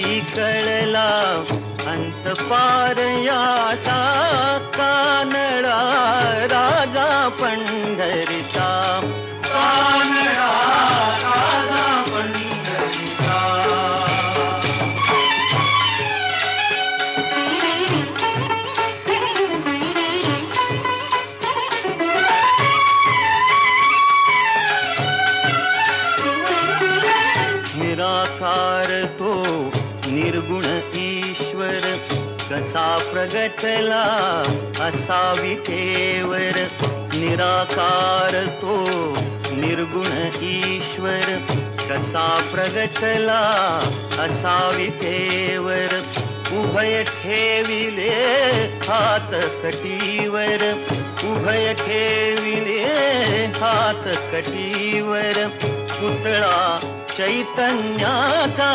नाही कळला अंत पार याचा कानडा राजा पंढरीचा कानडा राजा पंढरीचा निराकार तो निर्गुण ईश्वर कसा प्रगटला असा विठेवर. निराकार तो निर्गुण ईश्वर कसा प्रगटला असा विठेवर. उभय ठेविले हात कटीवर उभय ठेविले हात कटीवर. पुतळा चैतन्याचा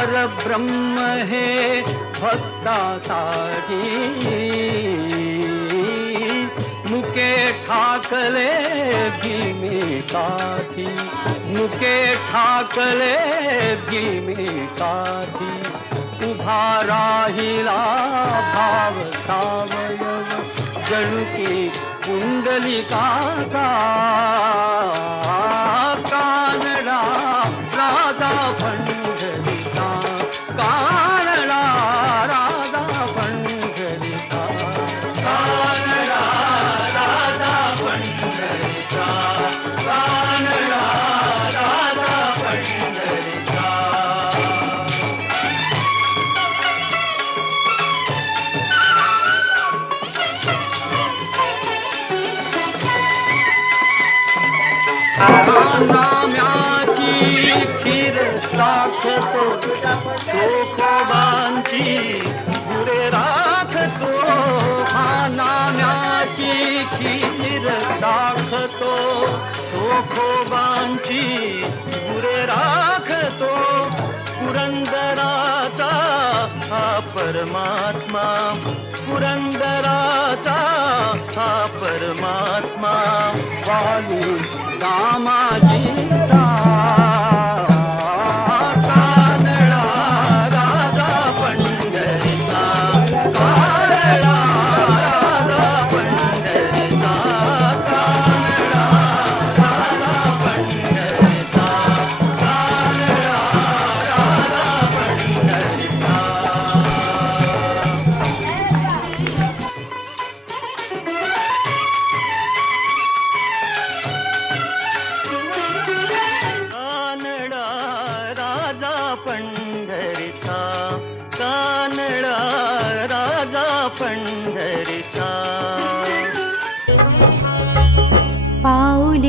पर ब्रह्म है, भक्ता साधी। मुके ठाकले भीमे काठी मुके ठाकले भीमे काठी उभा राहिला भाव सावय जनु की कुंडली का। राखतो. हा गुरे राखतो. पुरंदराचा हा परमात्मा पुरंदराचा हा परमात्मा. वाली रामाजीचा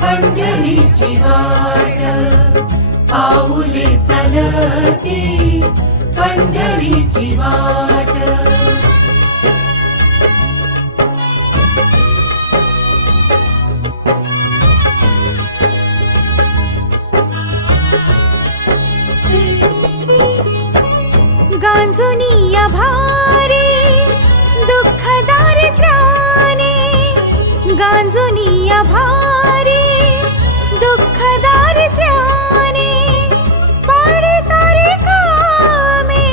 पंढरीची वाट. पाऊले चालती पंढरीची वाट. गांजुनिया भारी दुःख दारिद्र्याने गांजुनिया भारी दुःख दारिद्र्याने पडतारे कामे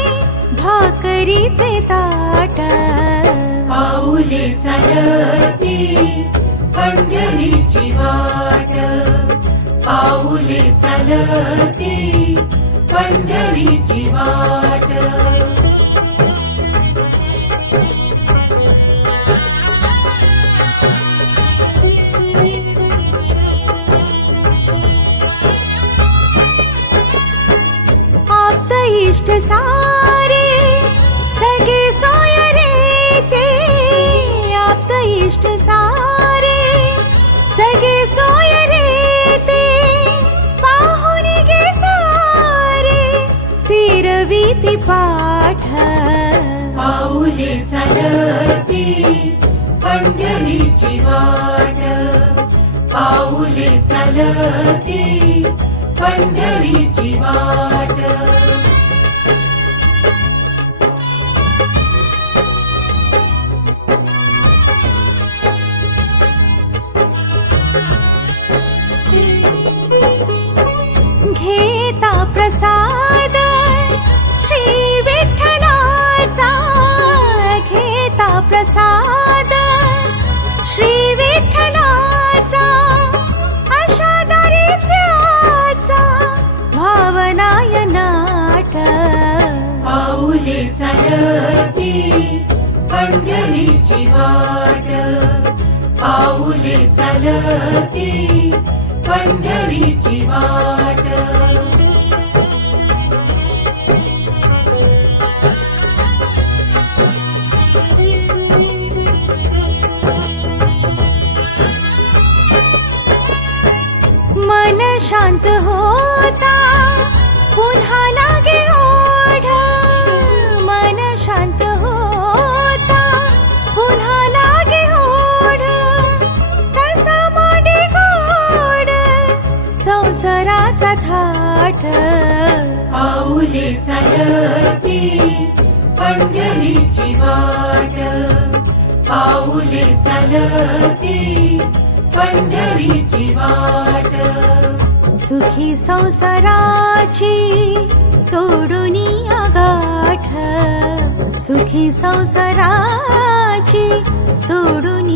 भाकरीचे ताट. पाऊले चालती पंढरीची वाट. पाऊले चालती पंढरीची वाट. सारे सगे सोय रे ते आप्त इष्ट सारे सगे सोय रे ते पाहुन गे सारे फिरवी ती पाठ. पाऊले चालती पंढरीची वाट. पाऊले चालती पंढरीची वाट. घेता प्रसाद श्री विठ्ठलाचा घेता प्रसाद श्री विठ्ठलाचा अशा दारिद्र्याचा भावनाय नाट पाऊले चालती पंढरीची वाट. पाऊले चालती पंढरीची वाट. मन शांत होता पुन्हा लागे संसाराचा थाट. पाऊले चालती पंढरीची वाट. पाऊले चालती पंढरीची वाट. सुखी संसाराची तोडून गाठ. सुखी संसाराची तोडून